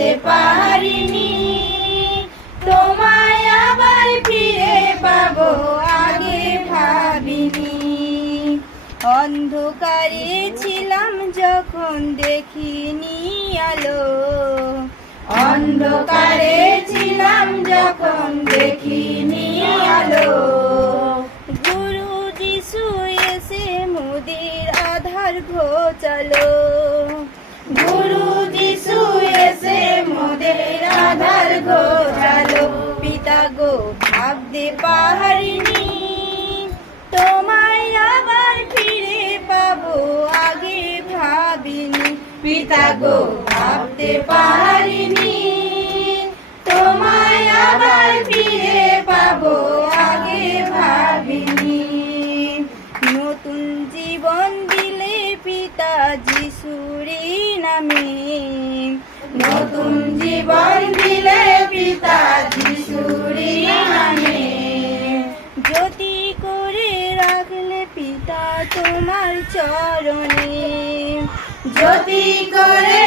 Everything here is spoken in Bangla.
ভাবতে পারিনি তোমায় আবার ফিরে পাবো, আগে ভাবিনি। অন্ধকারে ছিলাম যখন দেখিনি আলো, অন্ধকারে ছিলাম যখন দেখিনি আলো। গুরু যিশু এসে মোদের আধার ঘোচালো, গুরু যিশু এসে মোদের আধার ঘোচালো। পিতা গো ভাবতে পারিনি তোমায় আবার ফিরে পাবো, আগে ভাবিনি। পিতা গো ভাবতে পারিনি তোমায় আবার ফিরে পাবো, আগে ভাবিনি। নতুন জীবন দিলে পিতা যিশুরি নামে, নতুন জীবন দিলে পিতা যিশুরি নামে। জ্যোতি করে রাখলে পিতা তোমার চরণে, জ্যোতি করে